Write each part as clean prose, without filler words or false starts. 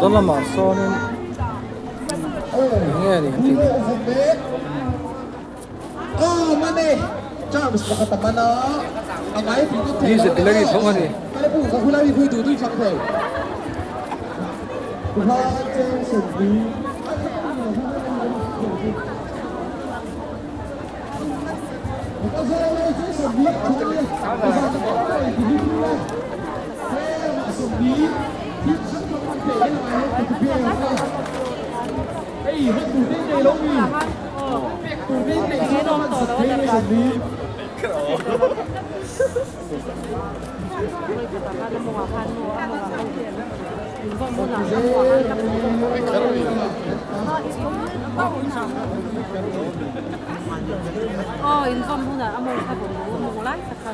Salama sonin nghe ni mana Charles bakatamana amai pintu ni se tilagi thonga ni kale pu ka hulai pui tu tu chak thei ha chen sebi inform huna amo ka mo lai sa ka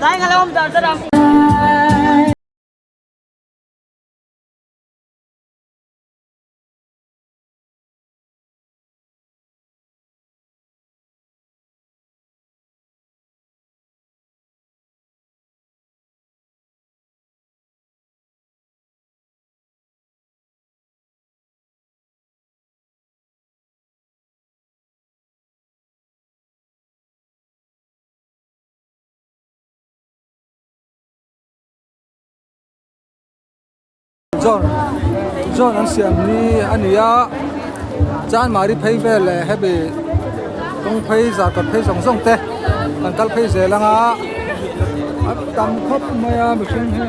Đây ngay là ông đào ra đâu. John an siam ni ania chan mari phei vel hebe kong phei za ka phei song song te kan kal phei ze langa at tam khop maya bi chen he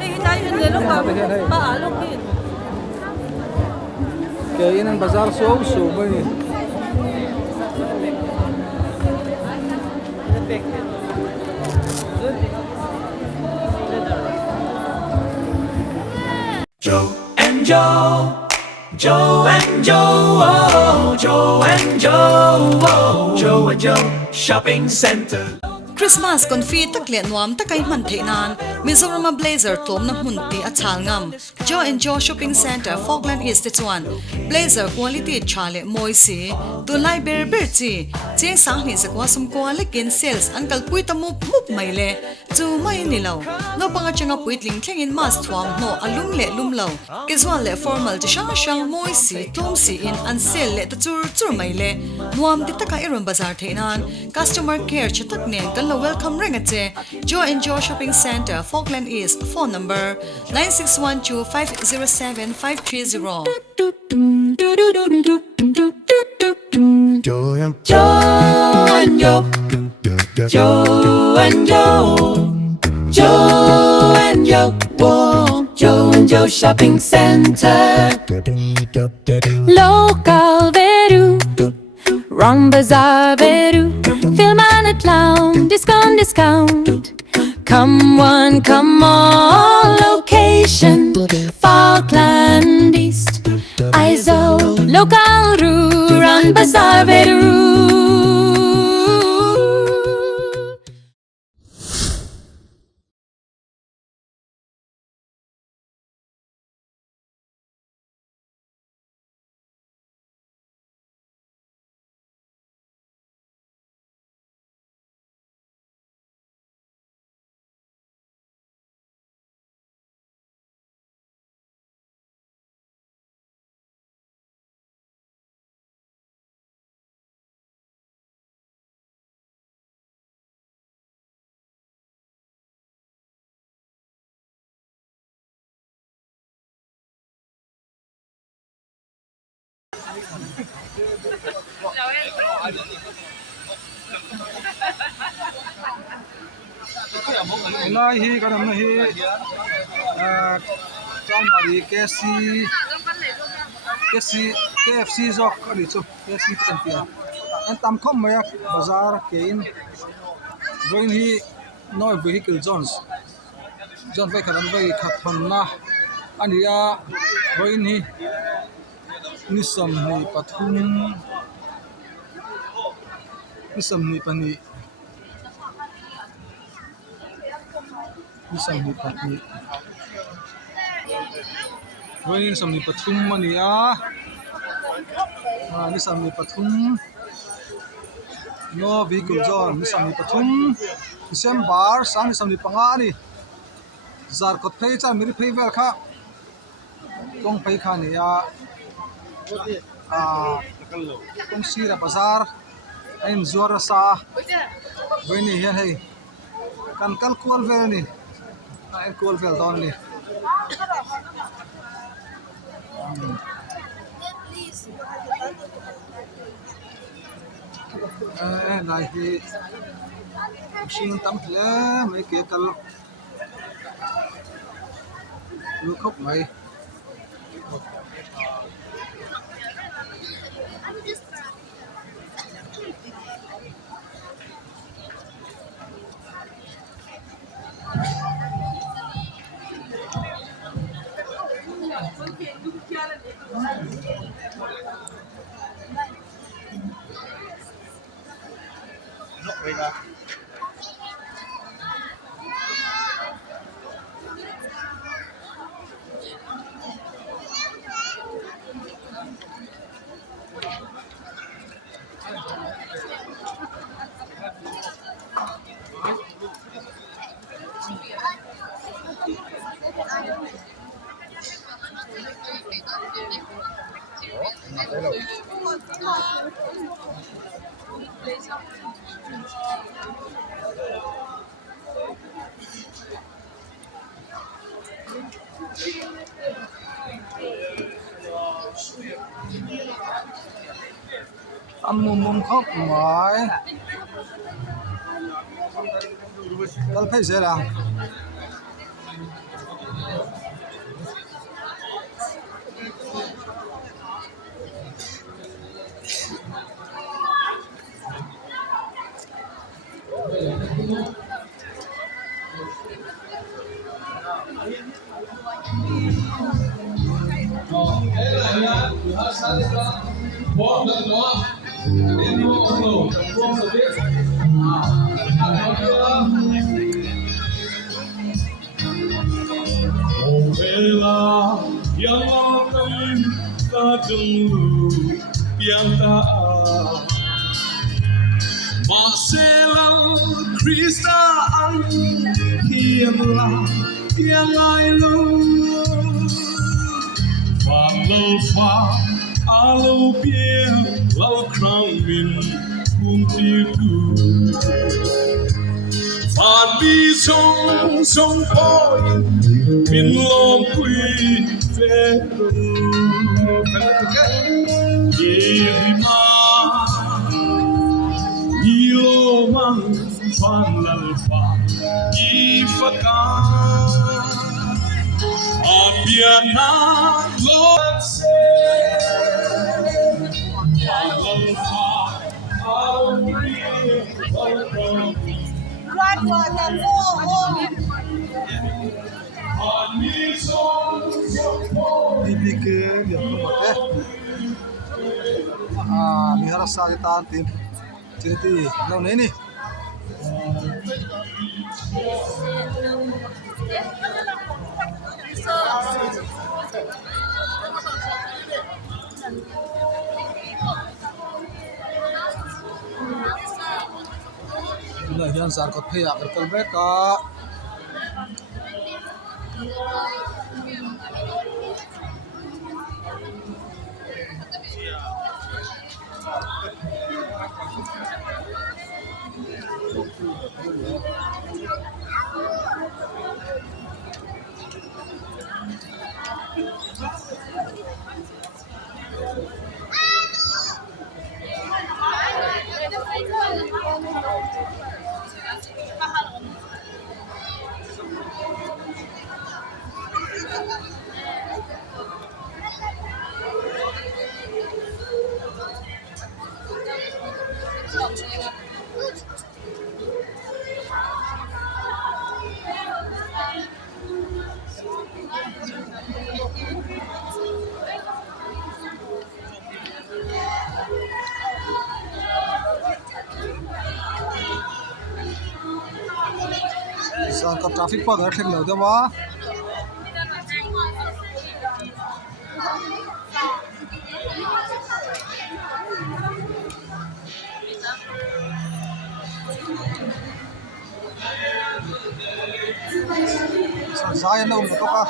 Hey, dai ne lo ka ba lo ki. ke in bazar so so mai ni Joe and Joe, Joe and Joe, oh, Joe and Joe, oh, Joe and Joe Shopping Center. Christmas confit takle nuam takai man theinan Mizoram Blazer tom na munti a chalngam Joe and Joe Shopping Center Falkland East chuan Blazer quality chale moisi tu lai ber ber chi cheng sang ni zakwa sum quality sales uncle pui tamu mup maile chu mai ni lo no panga changa puitling thlengin mas thuam no alum le lum lo casual le formal ti shang shang moisi tom si in an sale le tur tur maile nuam ti taka iron bazar theinan customer care chatak ne kan lo welcome ring ate Joe and Joe Shopping Center Falkland East phone number 9612507530 Joe and Joe, Joe and Joe, Joe and Joe, whoa, Joe and Joe Shopping Center. Local veru, Wrong Bazaar veru, Film and clown, discount. Come one, come all, location, Falkland East. ISO, local ru, Wrong Bazaar veru. nai hi kan am hi chan mari KFC zok ani chu KFC kan pia an tam khom maya bazar kein join hi noi vehicle John vai khadan vai khathon na ania join hi nisam ni pathum Isam ni pani. Isam ni pani. Ini isam ni pathum mani a. Isam ni pathum. No vehicle zone. Isam ni pathum. December sang isam ni panga ni. Zar kot phei cha miri phei vel kha. Kong phei kha ni a. Kong sira bazar. Ain zuara sa. Ini hian hei. Kan kal kual vel ni. Ain kual vel don ni. Này thì xin tắm lẽ mấy kia cần lưu khóc mày mum khóc mỏi tao thấy dễ làm Krista ang hiamla yang ai lu phan lâu pha alo bia lâu krang min kung ti tu phan bi song song poi min lom quy ve ilo mang phan lal pha i phaka apiana lo se lal pha au loạt vào tầm ini ke dia ni rasa kita tim jadi lawan ini hian sar kot phei a kal beka Saan ka traffic pa gar thek lo dewa. Saya na to ka.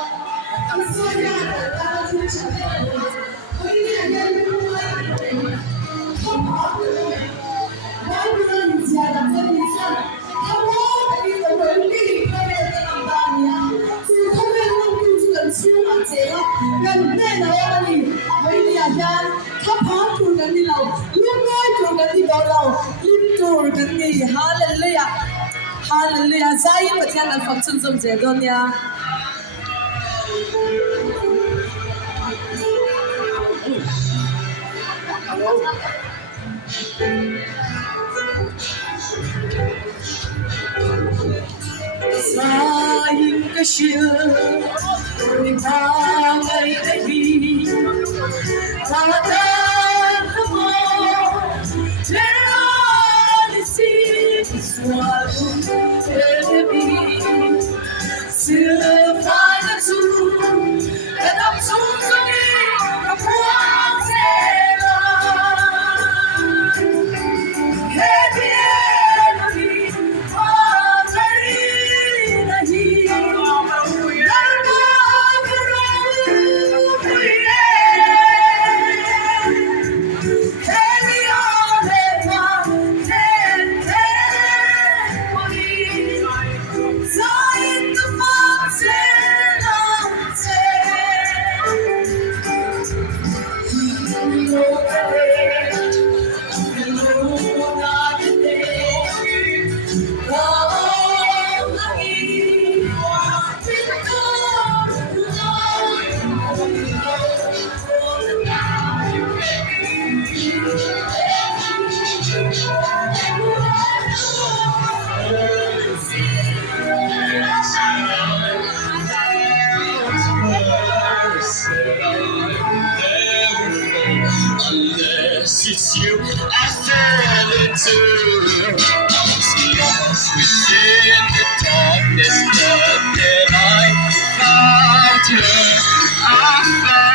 Hallelujah. Hallelujah. Zai pathian al function zum je donya. Zai kashir ni bhai nahi. Tata hamo tera nisi swaru tebi. Silvana tu edam sumsumi kapuazela. Hedieni atari nahi. Darma karuye. Hedione ma tete poli. Zain tu mazela Unless it's you I fell into. Lost within the darkness, but then I found you. I found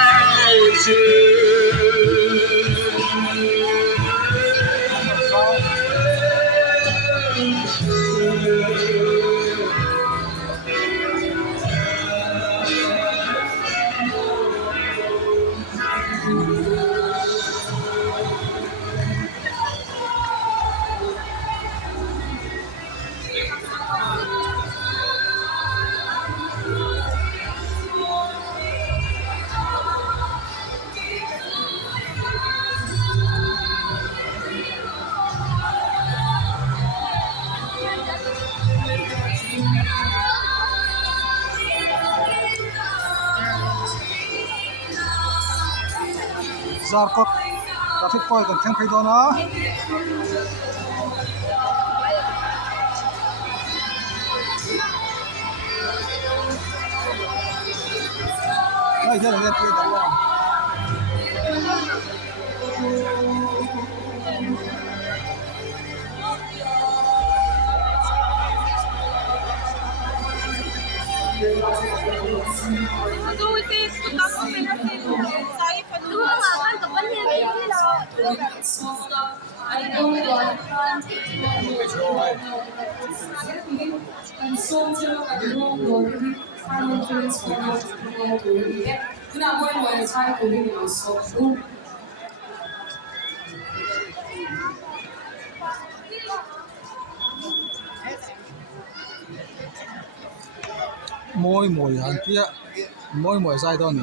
Zarkot traffic pa kan thang phai do na. Ai jara nge pe da wa. Môi mồi hẳn kia môi mồi sai đó nè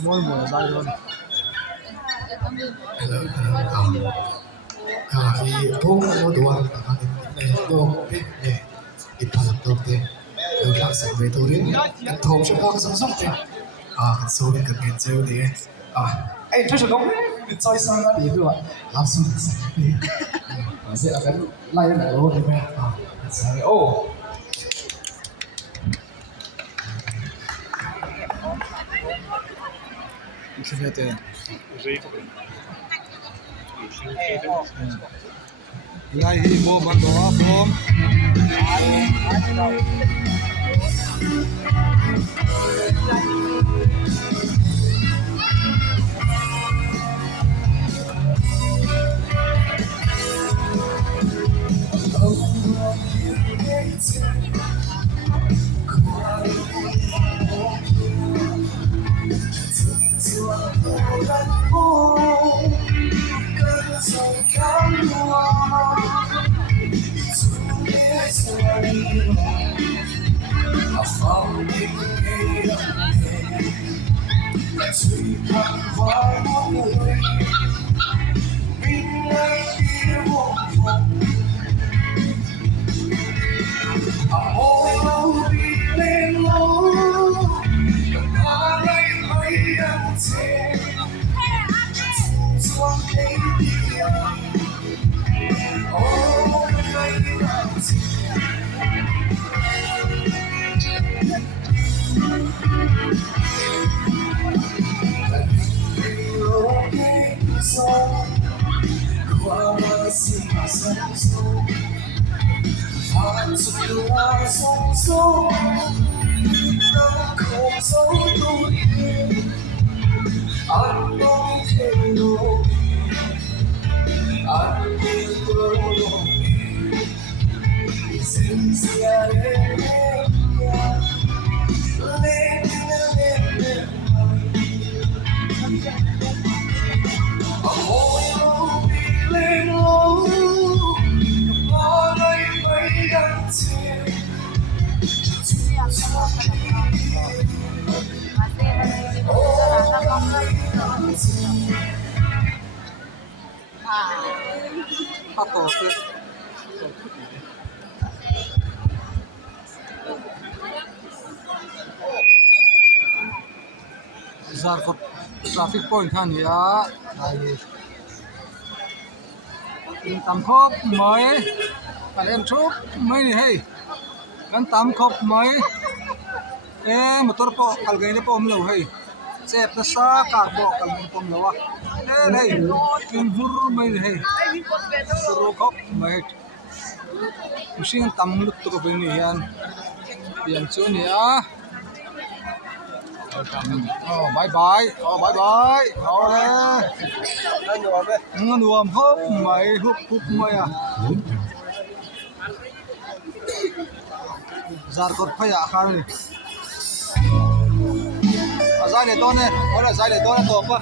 môi mồi sai đó khi bố nó đùa này đồ này ít phần đồ thế đồ lạc sẽ về tôi đến cái thùng cho con sống sót thế cái số này cần nghiên cứu đi ấy cho nó cái chơi sang nó đi rồi làm sao được sẽ là cái lai cái đồ này mẹ sẽ ô Isso já tem. lai hi mo ban do a bom a to se zar ko traffic point khan ya ai in tam khop mai kalem chuk mai ni hei kan tam khop mai motor po kalgai ne pom lo hei chep na sa kar bo kalgai pom lo wa nei kin hur mai ni hei suru khop mai machine tam lut to ko be ni hian pian chu ni a oh bye bye oh le nuam hop mai hup mai à zar kot phaya khar ni zai le to ne ora zai le to na to pa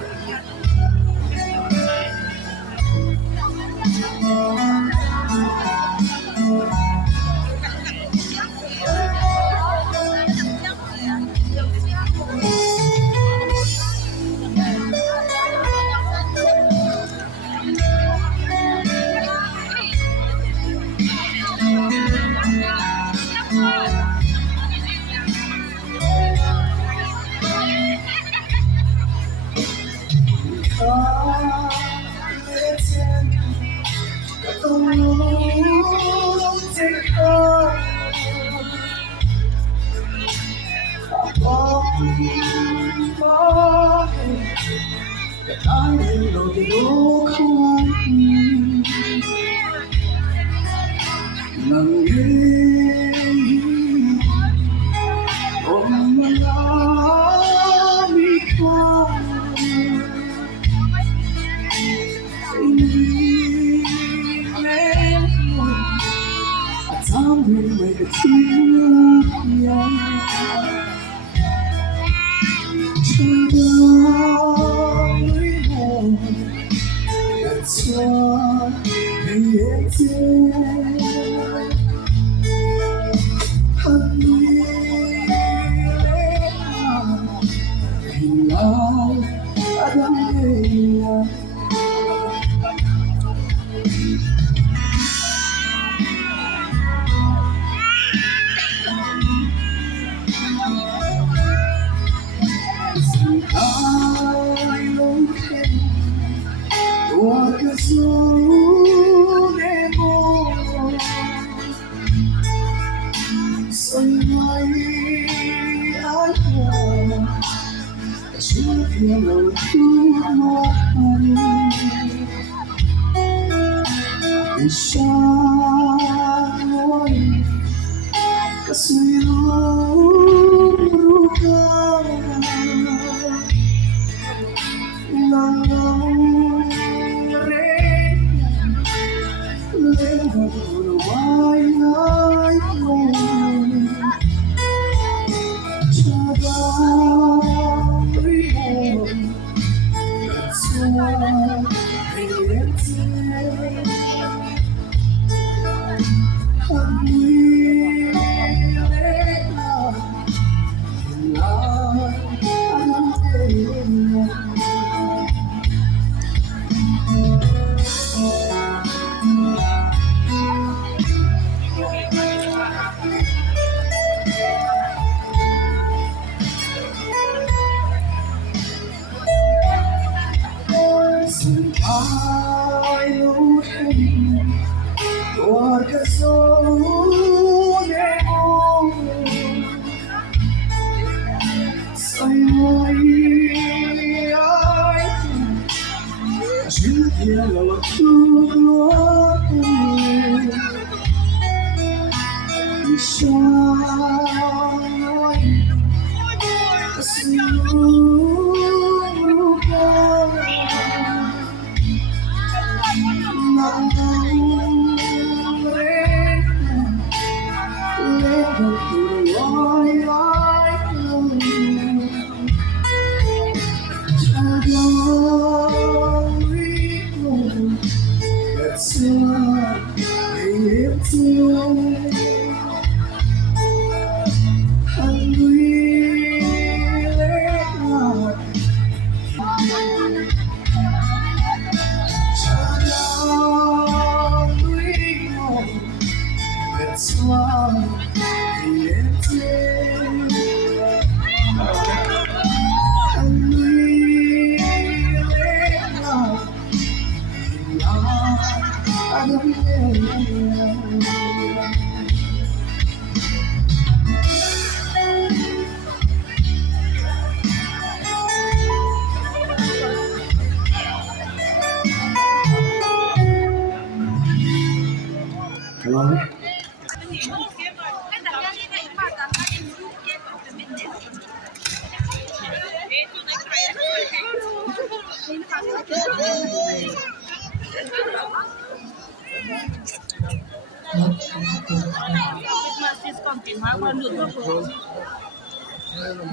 Isyao'y kasinurugan ng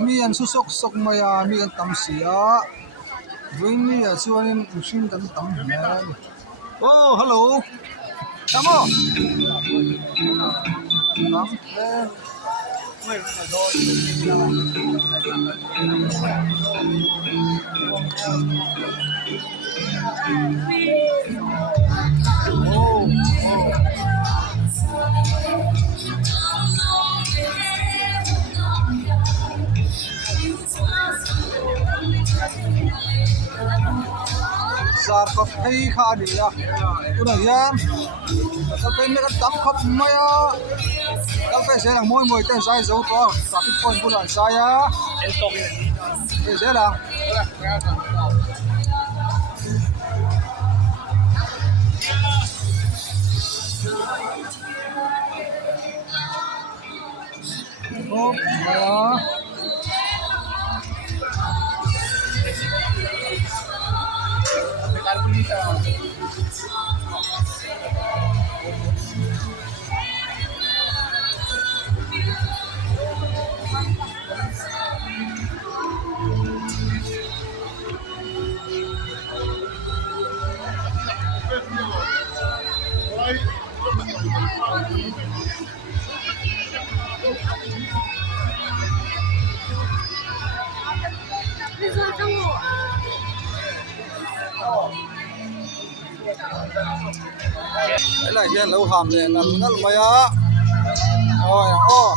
mi an susok sok maya mi an tamsia join mi a chuanin machine kan tam hian oh hello tamo tam zar ko phei kha ni ya una hian kal pe me kan tam khop maya kal pe se lang moi moi te sai zo to traffic point bulan sai ya e se lang hop maya cái này hiện lâu hàm này làm rất là mày á rồi ô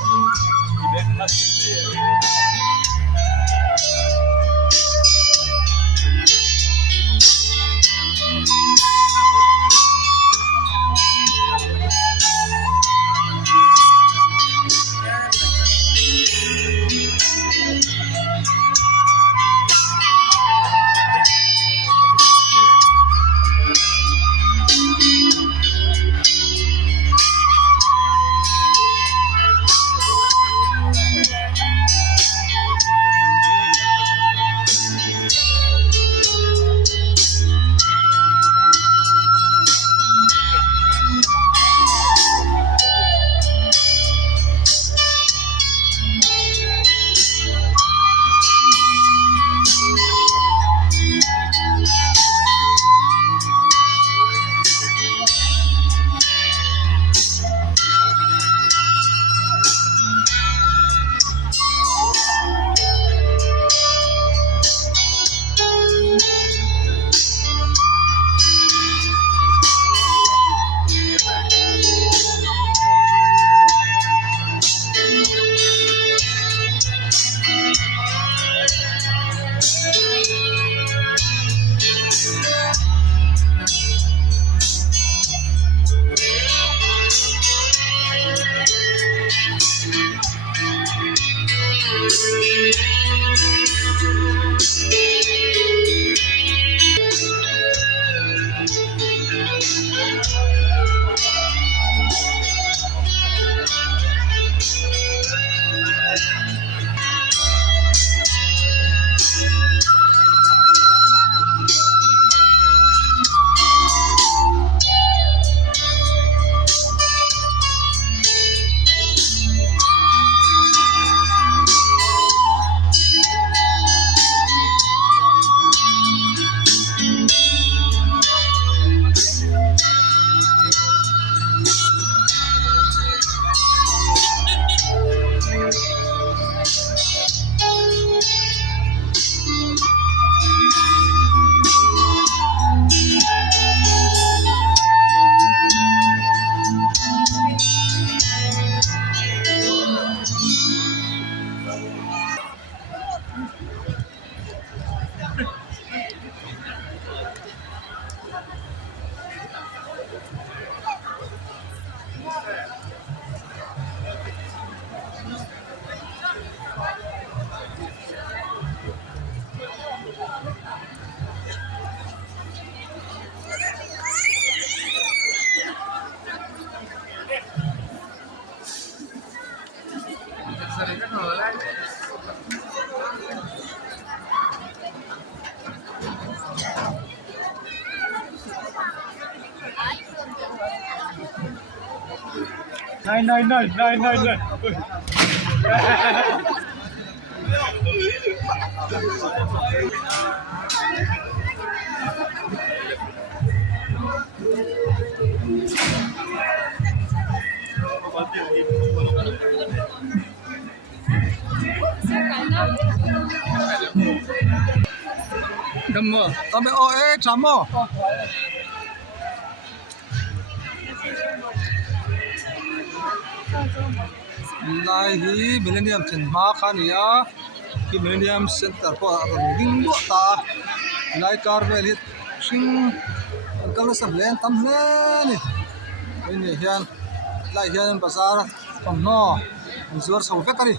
99999. Đâm mưa, tao mày ơi chấm mơ. Lai hi Millennium Center khan ya, hi Millennium Center ko ding do ta, lai carvel hi sing kalau samlen tam le ni, ini hian lai hian bazar kom no, zuar sau ve kari,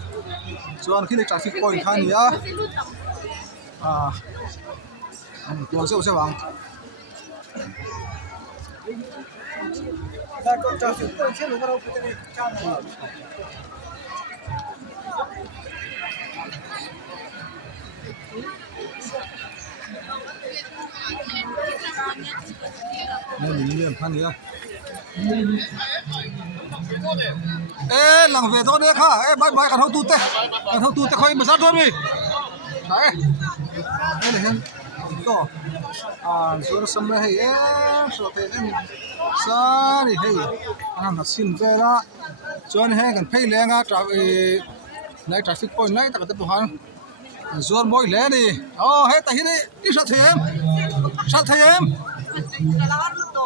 chuan khi traffic point khan ya, lo se wang. Millennium khan ya. Làng về đó đấy kha, bye bye, cần hậu tu te khơi mà sát thôi mi. Đấy, đây là hiện to, số sâm này hay, số tiền em, sao đi hay, anh xin về đó, cho anh hay cần pay lẻ ngã trả về, này traffic point này ta có thể buhan, rồi mỗi lẻ đi, hay ta hiện đi, đi sát thấy em,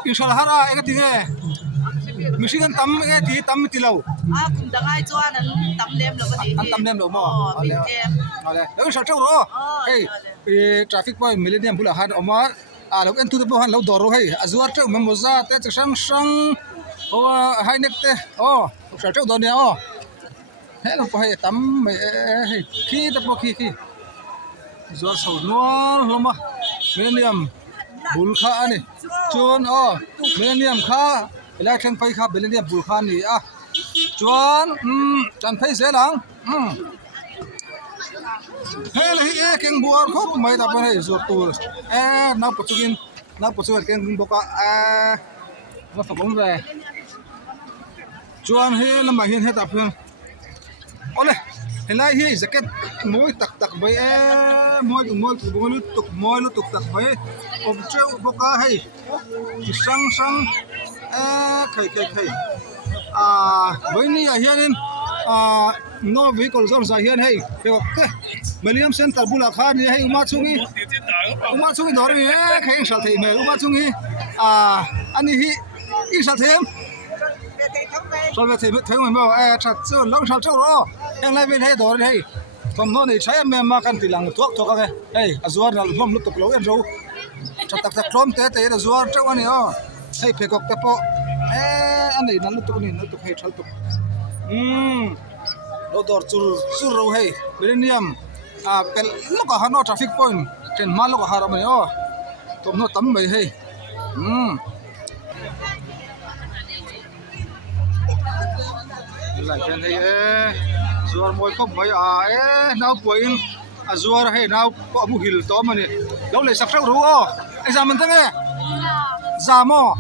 inshallah hara, cái tiếng nghe. Michigan tam cái tí tam tí lâu. Cũng đang ai cho anh tắm lem rồi cái gì? Anh tắm lem rồi mà. Rồi, đó sao trâu rồi? Hey, traffic point Millennium pula had oma. Lúc anh thu được han lâu đỏ rồi hey. Azuar trâu mà moza te sang. Hai nek te. Sao trâu đỏ nè Hey, lúc hay tắm hey khi tập khi. Azuar sầu nuông lắm mà. Millennium bul kha này. Chun Millennium kha. Election pay kha Millennium bul kha ni chuan chan phay se lang hele hi keng buar khop mai ta pa hei zot tur na pochugin keng boka ma fakong ve chuan he lama hian he ta phun ole helai hi jacket moi tak bai moi lu tuk tak bai om treu boka hei sang khai với ni hianin no vehicle zone sa hian hei te Millennium Center bula kha ni hei uma chungi dor ni khai sal thei me uma chungi ani hi i sal them so ve thei me ma chat chu long sal chu ro yang lai ve hei dor hei tom no nei chai me ma kan tilang thuak ka ve hei azuar na lom lu tuk lo en ro chat tak klom te azuar chu ani hei phekok te po anh này nó tụi này nó tụi hay chal tụi lo dor chur ro hay Millennium pel lo ka hano traffic point ten ma lo ka haram ni tom no tam mai hay lại cái này zuar moi khop mai now point zuar hay now có mu hil to mà này lo le sak ro exam tang zamo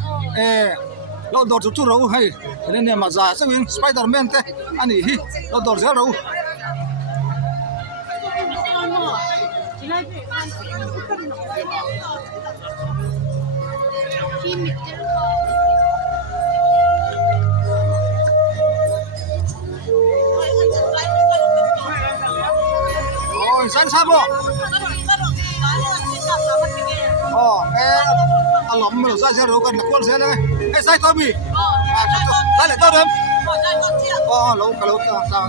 lo dor chu ro hay ne ma za sa win Spider-Man te ani hi lo dor za ro ôi san sa bo alom mà ra ro kan kwal se này sai to mi lại to dem lâu ta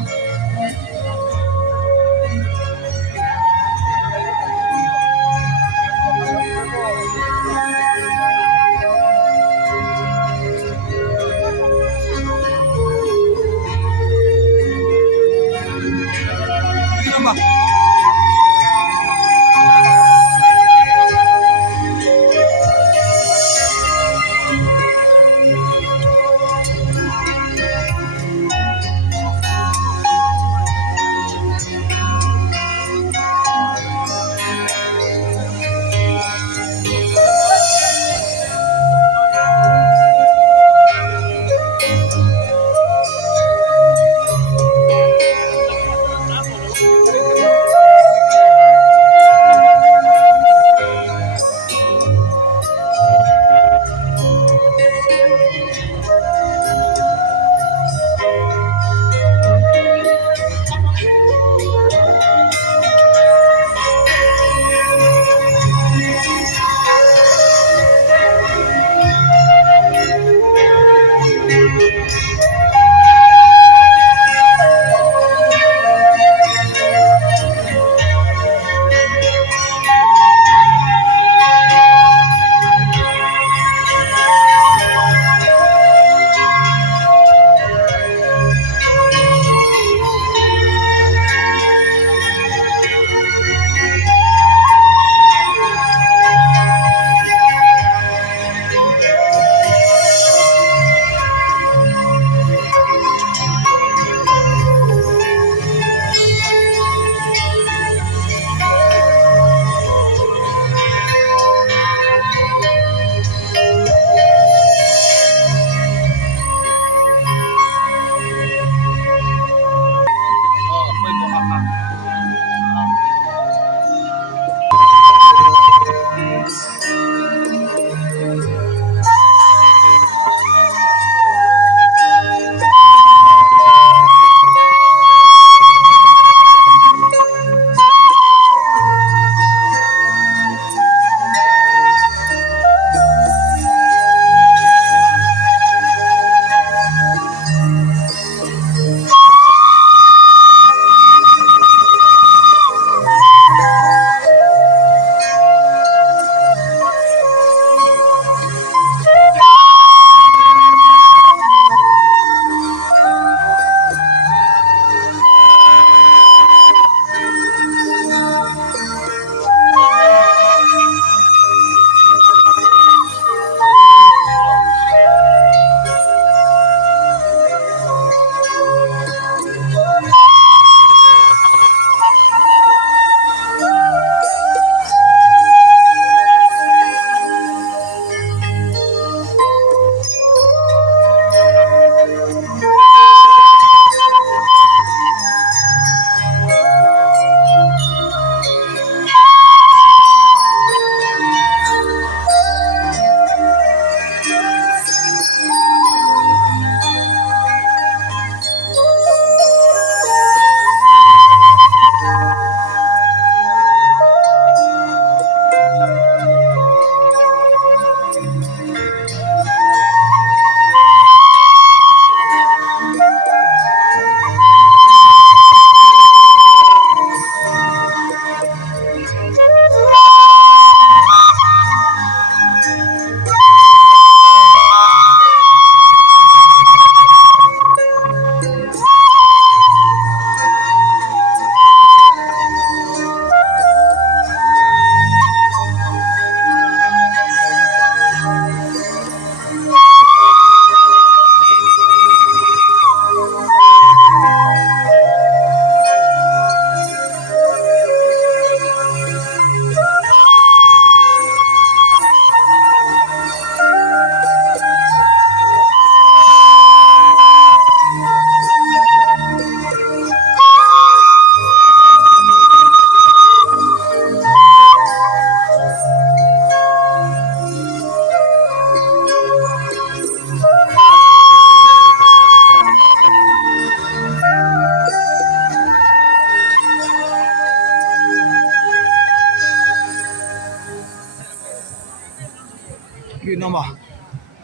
hi no ma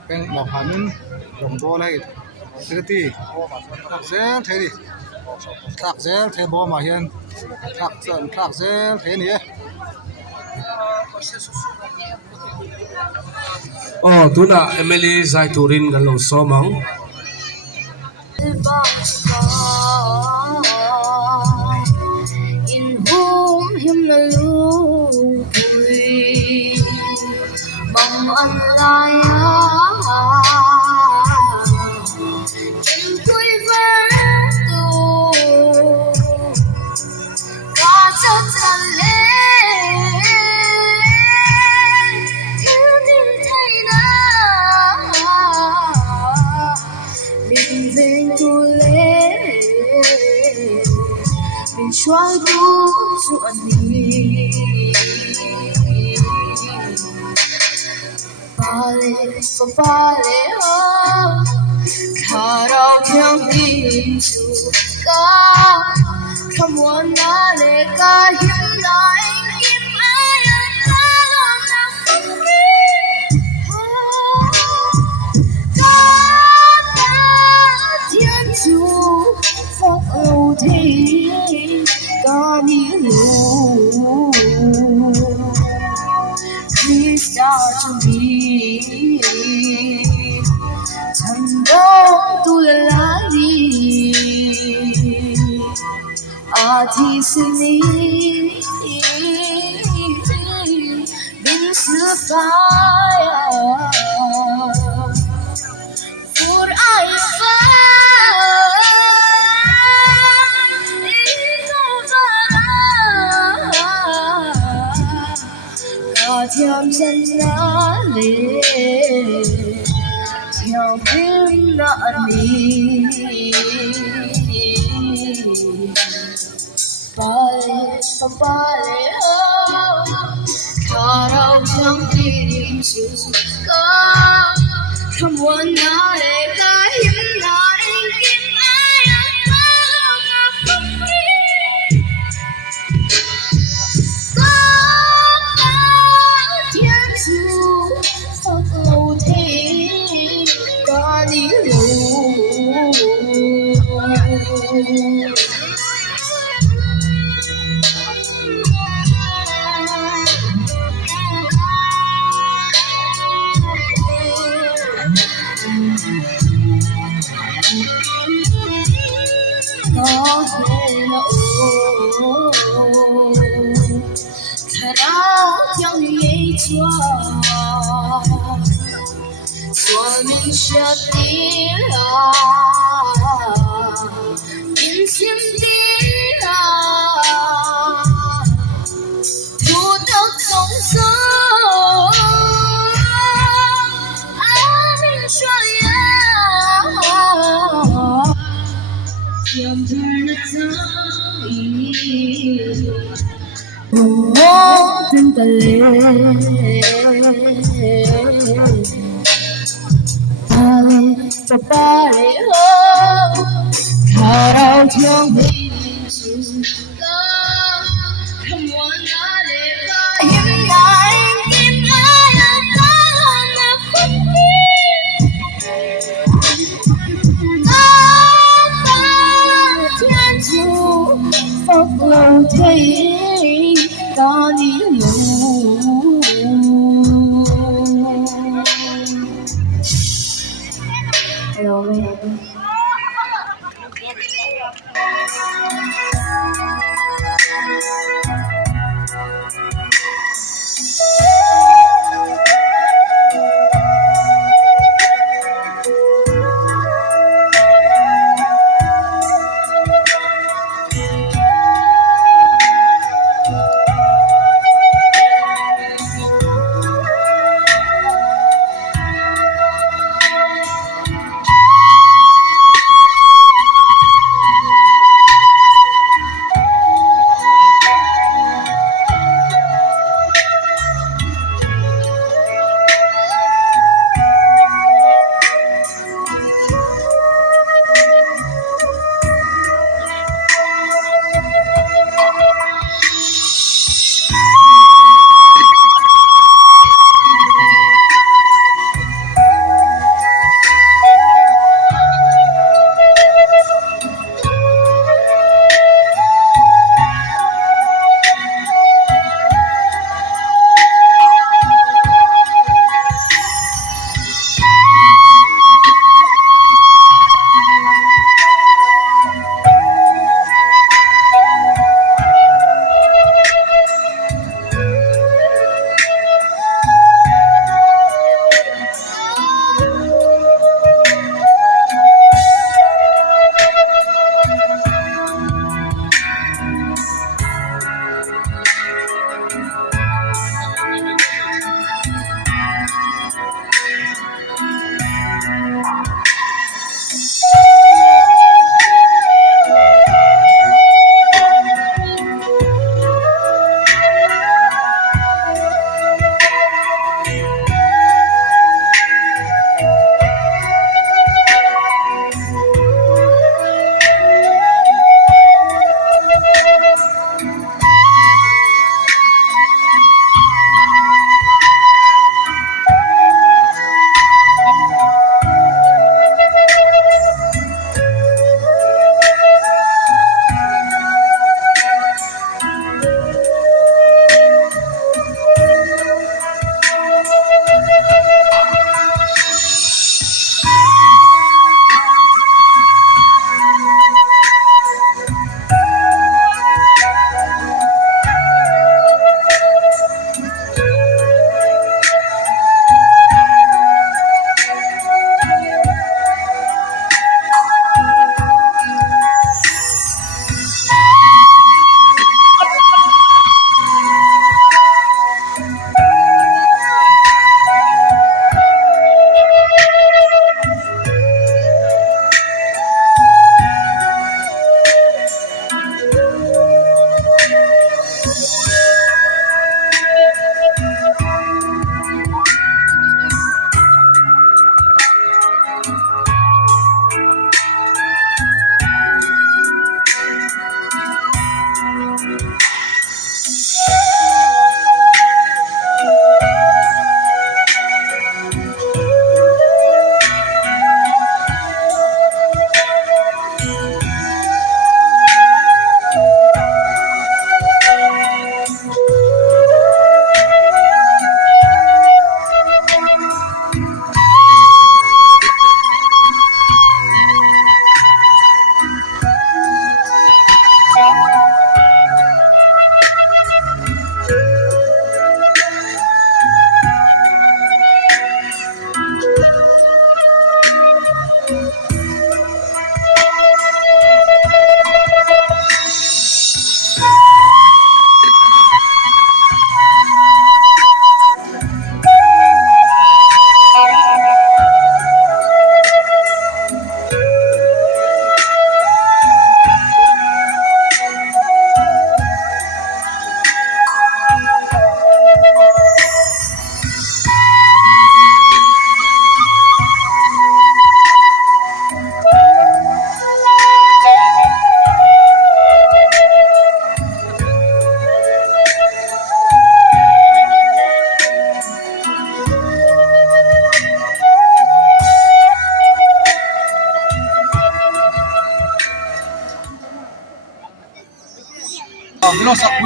peng mo phanin dom bo lai ti zel the ni thak zel the bo ma hian thak zel the ni tuna MLA zai turin kan lo somang in home him na lu mong an laya in tui ver tu ca cho chân lê thiếu đi thay na mình về tu lê mình xoay tu su anh đi Pale oh khá đau theo đi su ca không muốn na lệ ca hiếm lại kim ai ở ta lòng ta không biết ca ta thiên chủ phúc âu thế ca đi lù Please start to be Chẳng đâu tu là đi thì xin đi Bin sư phai Phút ai phai Thiam chân na lệ theo bên na ni pale khá đau trong tim chú ca không muốn na lệ ca hiếm lại kim ai ở ta không biết Phật thế có lý có thể là thật áo theo lý chúa Chúa mình sẽ đi là in xin đi là thu được không sớm mình cho Yang tin ta lệ Pale oh khá đau thương mình không muốn na lệ ca hiếm lại kim ai ở ta là không biết thiên chủ phật lâu thế có lý Hello,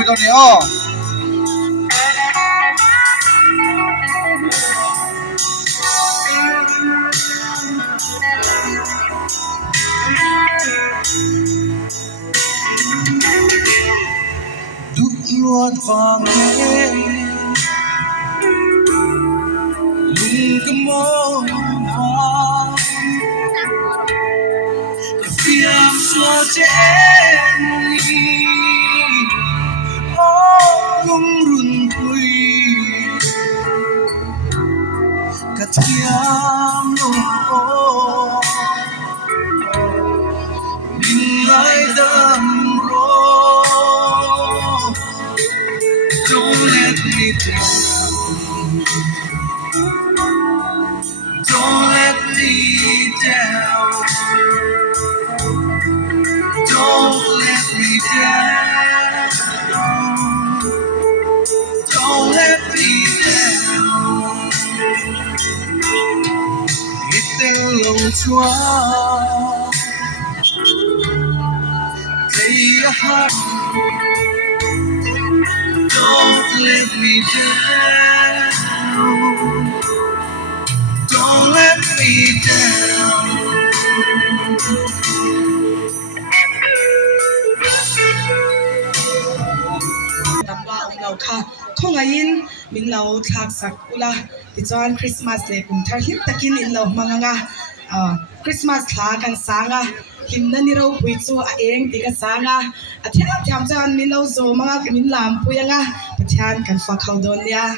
đâu nè ô đúc luột vàng em lung cái môi vàng cái phiền xóa trên lung run quỳ cái thiam lung in lại đâm ro don't let me down don't let me down don't let me down don't let me down ít tiếng lòng chúa Take your heart don't let me down don't let me down đam ba ông lâu kha không ai in mình lâu thạc sắc ula thì cho Christmas lệ cùng thar hit takin in lâu manganga Christmas thà kan sanga him na ni ro pui chu a eng ti ka sanga a thiam thiam chan min lâu zo manga min lam puyanga pathian kan fa khau don ya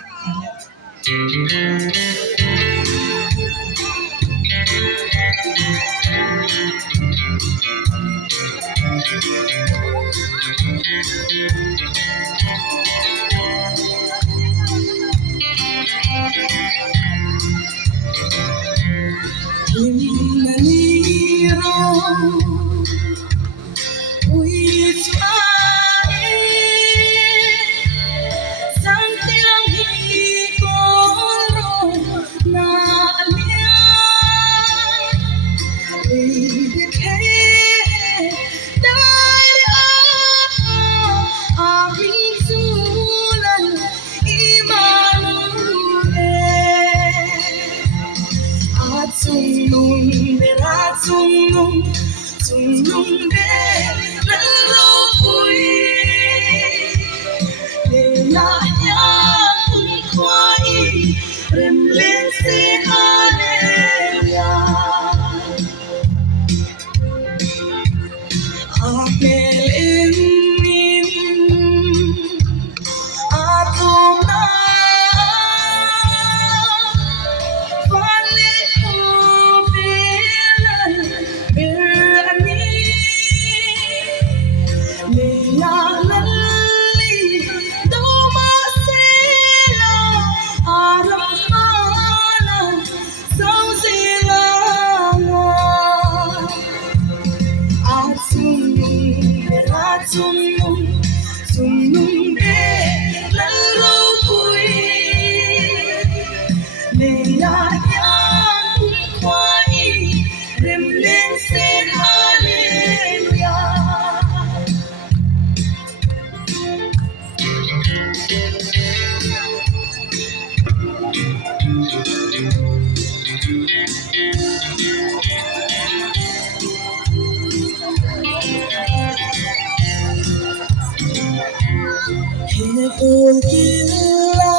Hipul gila,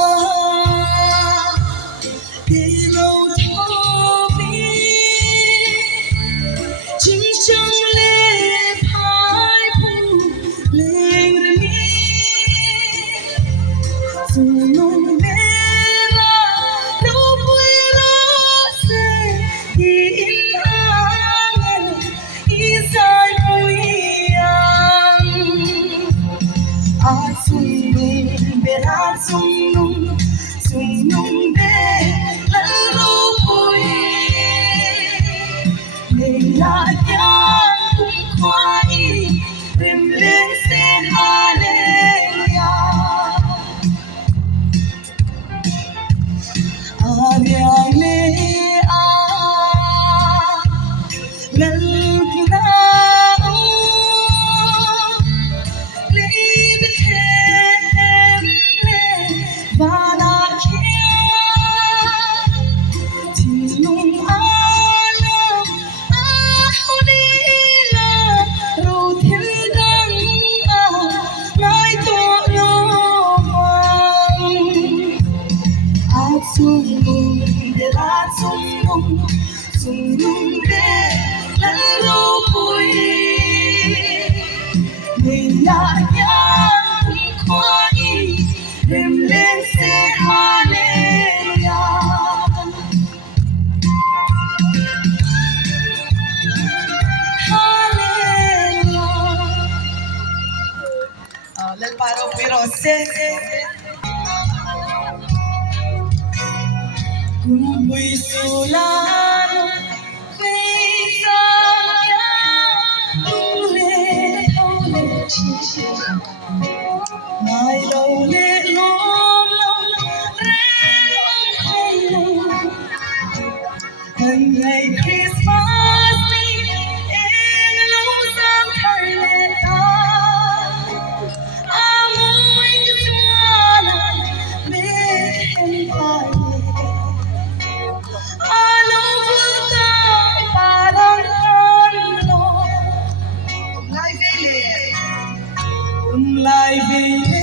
nung de la zum nung de lan lo pui me ya ya kwa i rem len se hallelujah Lel paro pero se Kumui sulan Fei saya Ule ole chi Mai lo le lom lom Re hai lo When they Christmas me In lo sam thai le ta Amoy kiswana Make him fire Ano buta Parang ano Umlay vele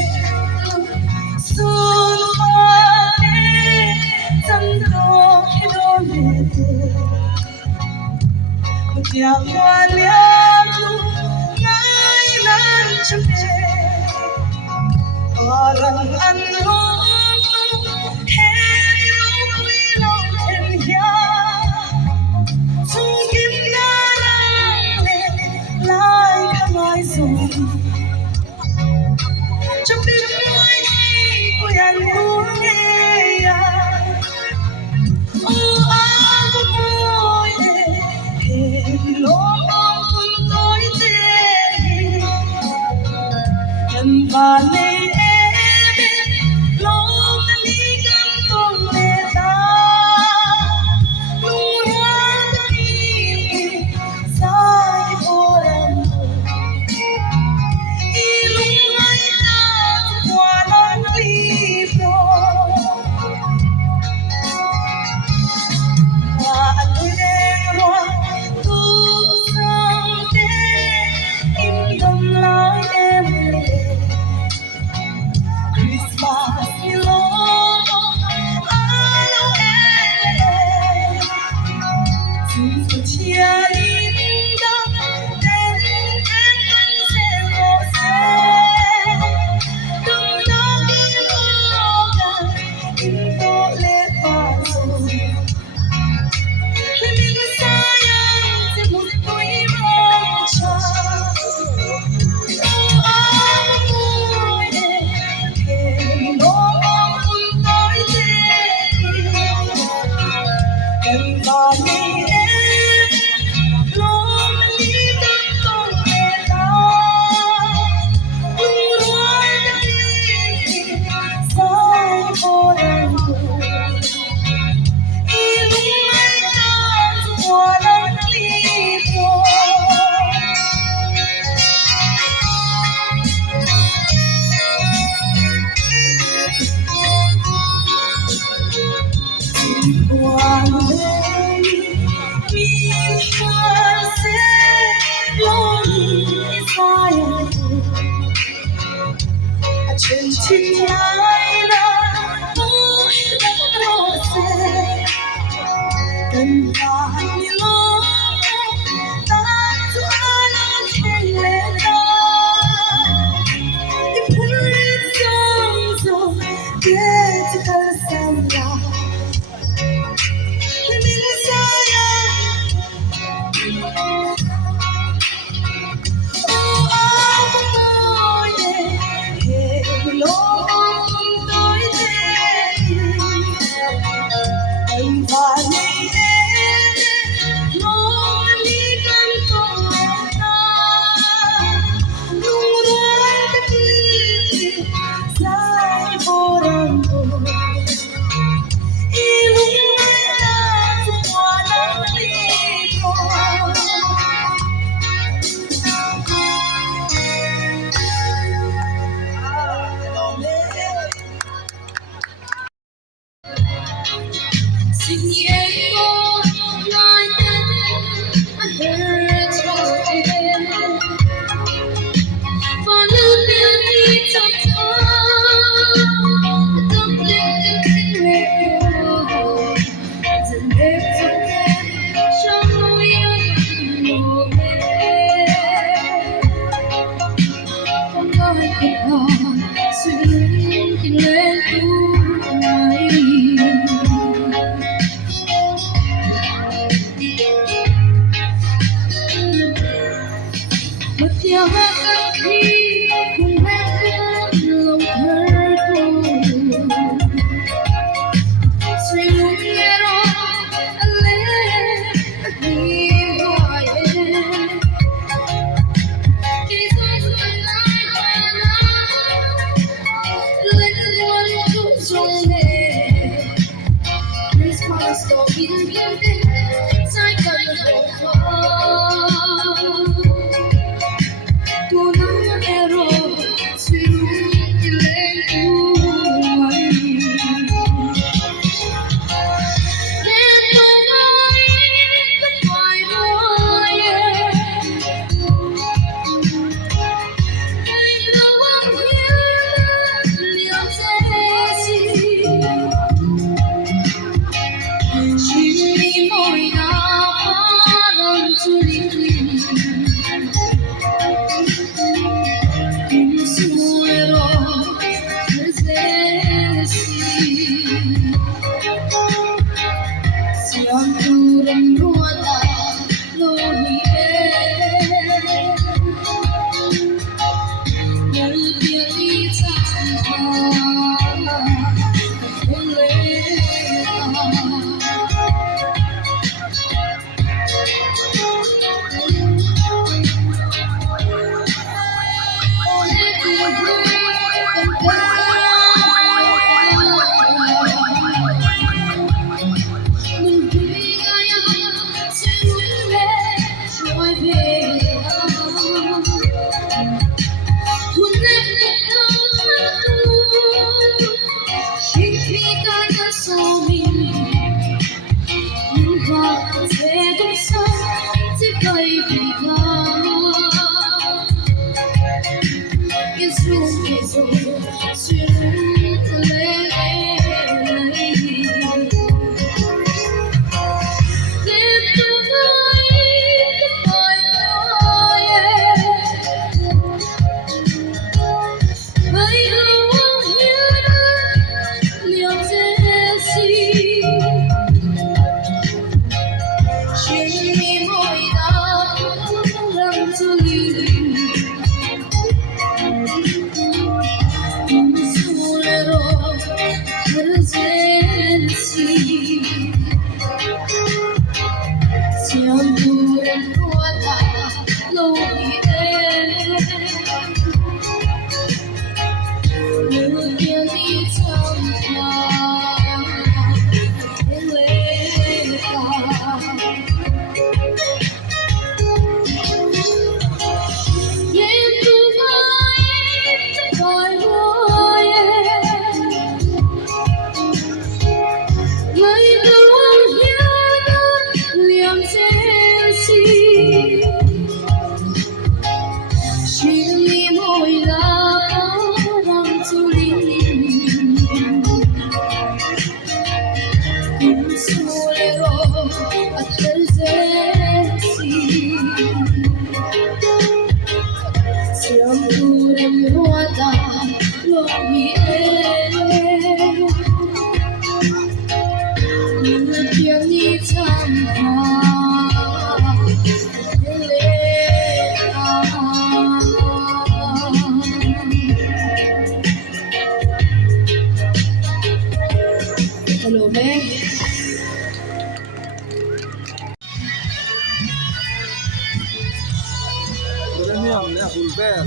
Sun fane Tando kilomete Kutiang waliam Ngay nan chape Parang ano Hero wilong kenya Tung kim na lang Lai kamay zong Chape moy Kuyan kuya Oh ako moy Hello ang toy Yan balay ebe Long naligang tong neta Nurang nalipin Sa iboran Ilungay na Walang libro Maalero Tusang de Imdam lang emre Christmas nilogo Alo ele Tia linda Den en se rose Dung dagi loga Indo le paso Limig sayang Si muto'y mancha One day, me and say, lonely fire. A chanting light, oh, rose. And I long, that's what I can let If we so get to the so in sai cần tu nắng ero siru ile Millennium le hulbel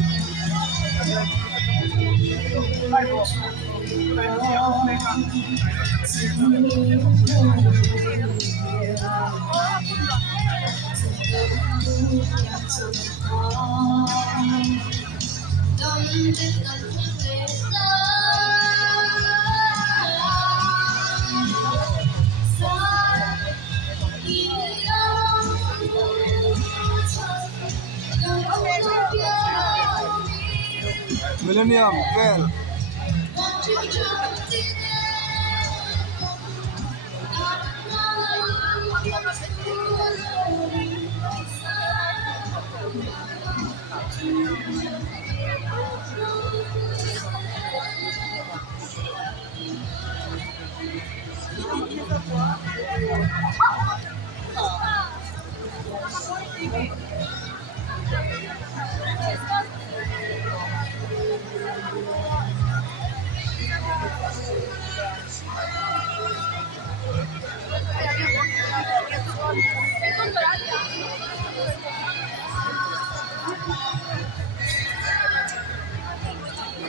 Millennium Bell.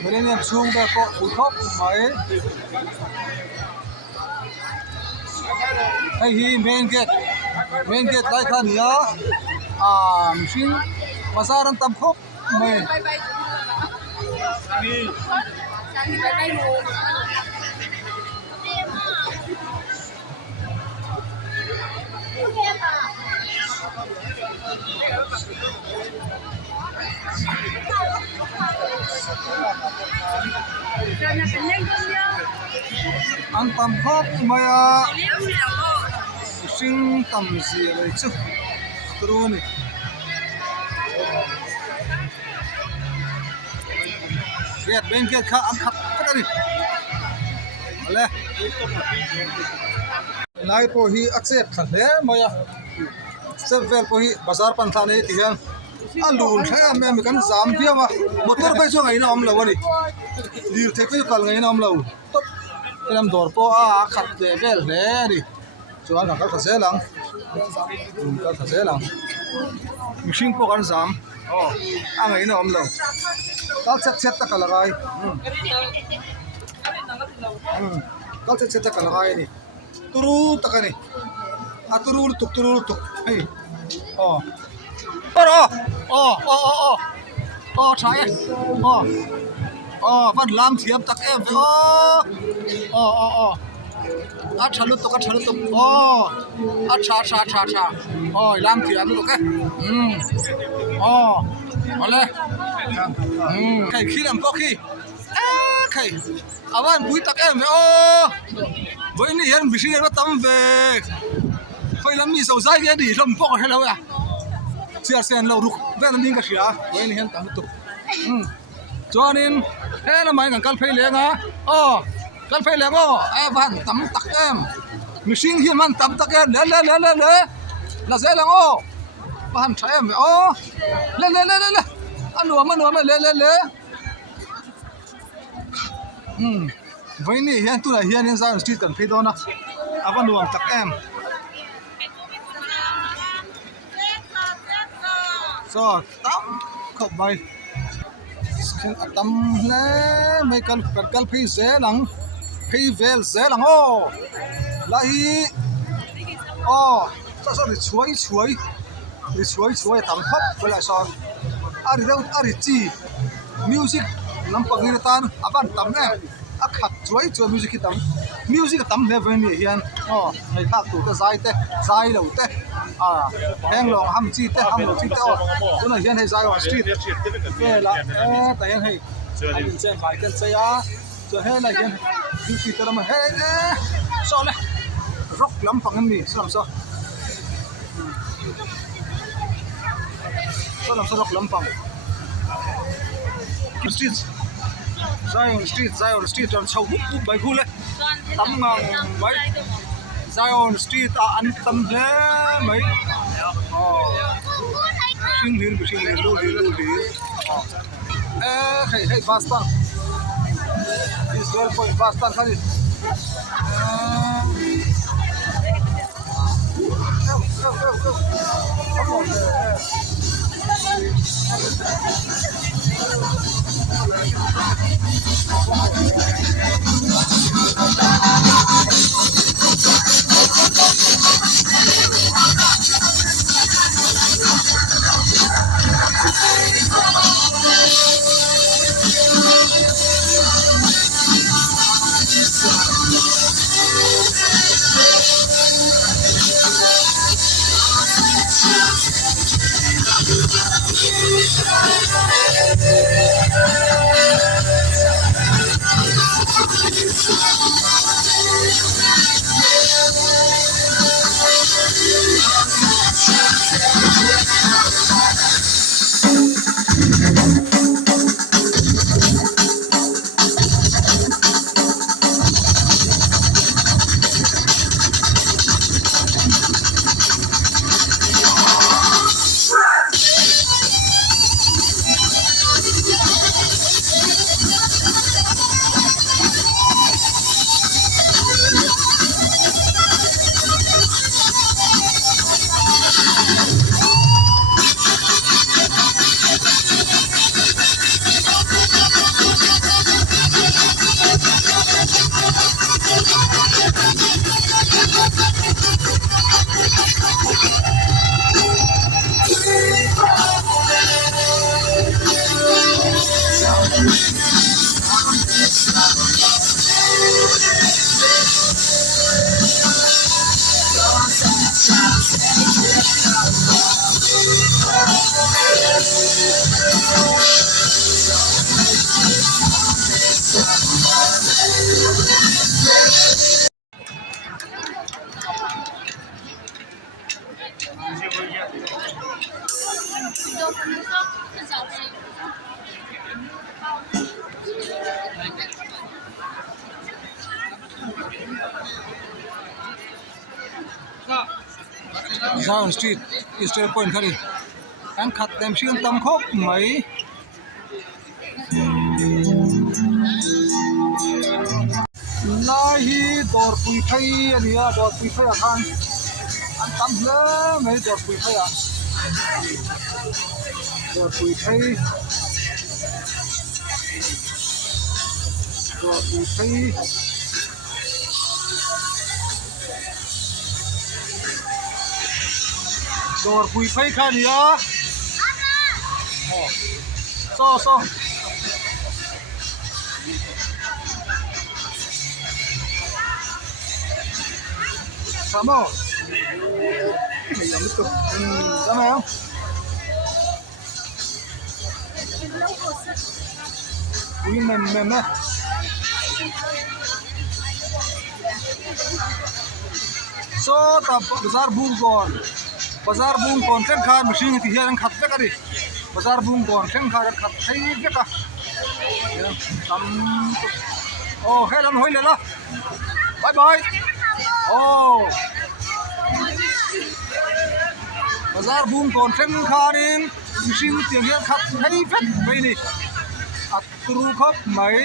Millennium chung da ko uthop mai hi main gate lai khan ya machine bazaran tam khop mai an tam khop maya sing tam zi lai chu tru ni gate ben gate kha an khat ka ni ale lai po hi achet kha le maya sevel po hi bazar pan tha nei ti hian alun thaya me kan zam pia ma motor pai chu ngai na om lo ni lir the ko kal ngai na om lo em dor po a khat de vel le ni chuan ka ka se lang ka se lang machine po kan zam a ngai na om lo kal chat ta kala gai kal chat ta kala gai ni turu ta ka ni a turu tuk hey trái văn lam thiệp tắc em à chả lút tục à chả lam thiệp lút cái ole cái khi làm có khi cái à văn bùi tắc em với này hiện bị sinh nó tắm về phải làm gì sầu dai cái đi làm bọc hay đâu à chia sen lâu rục về làm gì cái gì à với này hiện tắm tục cho nên thế là mấy thằng căn phê liền á căn phê liền á văn tắm tắc em mình sinh hiện văn tắm tắc em lẽ là dễ lắm văn trái em lẽ ăn nuông lẽ với này hiện tu này hiện ra street cần phê đó na văn nuông tắc em rồi tắm khẩu bay tắm lẽ mấy căn phê dễ lắm phê vel dễ lắm lại sao để chuối tắm khóc với lại sao ari đâu ari chi music nằm bằng người ta bạn tắm nè khát chuối music tắm level này hiện người khác tụ cái dai đầu te hang lòng ham chi te ham đầu chi te chỗ này hiện hay dai on street về là tại hiện hay anh xem bài cái xe cho hết là hiện đi đi tới mà hết sao này rock lắm bằng anh làm sao rock lắm bằng Zion Street on sâu bút bài khu lên tắm mấy Zion Street ăn tắm lẽ mấy sinh liền lưu đi hey Boston Israel point Boston kali Zion Street Easter Point khari an khat tem sian tam khop mai lai hi dor pui thai ania dor pui thai khan an tam hle mai dor pui thai a dor pui thai dor pui thai khan ya so Samo. Sama không? Ui mềm á. So ta bazar boom kon chen khan machine ti hian khat vek ari bazar boom kon chen khan khat thei vek a tam oh helan hoi lela bye bye oh bazar boom kon chen khanin machine ti hian khat thei vek mai ni atru khop mai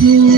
you.